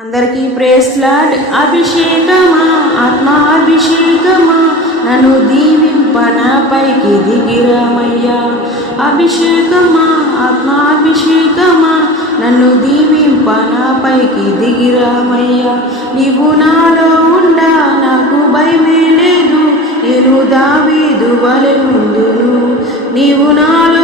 అందరికీ praise lord. అభిషేకమా ఆత్మాభిషేకమా నన్ను దీవింపన పైకి దిగిరామయ్యా. అభిషేకమా ఆత్మాభిషేకమా నన్ను దీవింపన పైకి దిగిరామయ్యా. నీవు నాలో ఉండా నాకు భయమే లేదు. నేను దావీదు వలె ముందును నీవు నాలో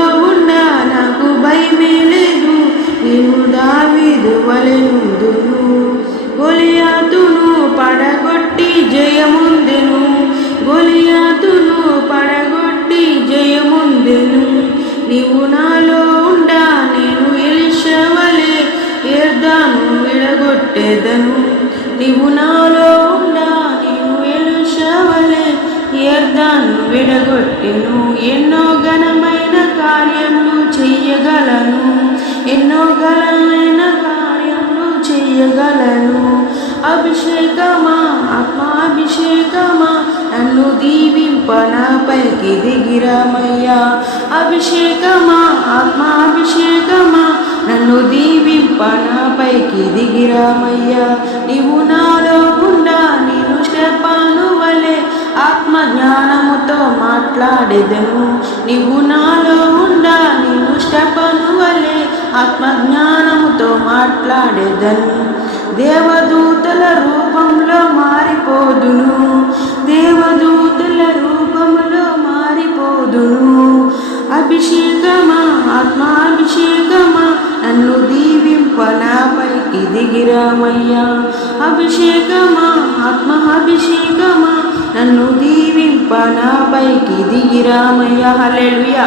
పడగొట్టి జయముందెను నీవు నాలో ఉండా నేను ఎలిషవలే ఏర్దాను విడగొట్టేదను. నీవు నాలో ఉండా నేను ఎలుషవలే ఏర్దాను విడగొట్టెను. ఎన్నో ఘనమైన కార్యములు చెయ్యగలను. ఎన్నో ఘనమైన కార్యములు చెయ్యగలను. అభిషేకమా ఆత్మాభిషేకమా నన్ను దీవి పైకి దిగిరామయ్యా అభిషేకమా ఆత్మాభిషేకమా నన్ను దీవింపన పైకి దిగిరమయ్యా నీవు నాలో గుండా నేను శ్రపాను వలె ఆత్మ జ్ఞానముతో మాట్లాడేదను. నీవు నాలో ఉండా నేను శ్రపను వలె ఆత్మజ్ఞానముతో మాట్లాడేదను. దేవదూతల రూపంలో మా పైకి దిగిరామయ్యా అభిషేకమా ఆత్మాభిషేకమా నన్ను దీవింపన పైకి దిగిరామయ్యా హల్లెలూయా.